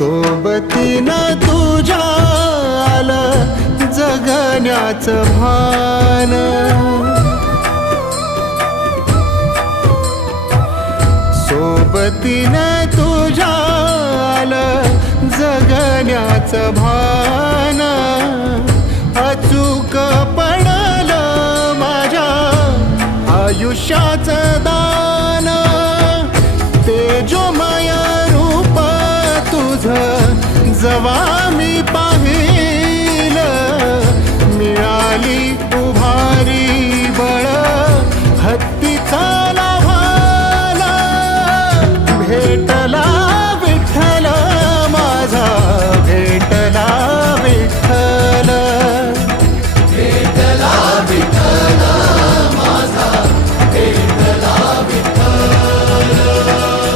सोबतीनं तुझ्या आलं जगण्याचं भान, सोबतीनं तुझ्या आलं जगण्याचं भान, अचूक पडलं माझ्या आयुष्याचं दान, तेजोमय रूप तुझं जवा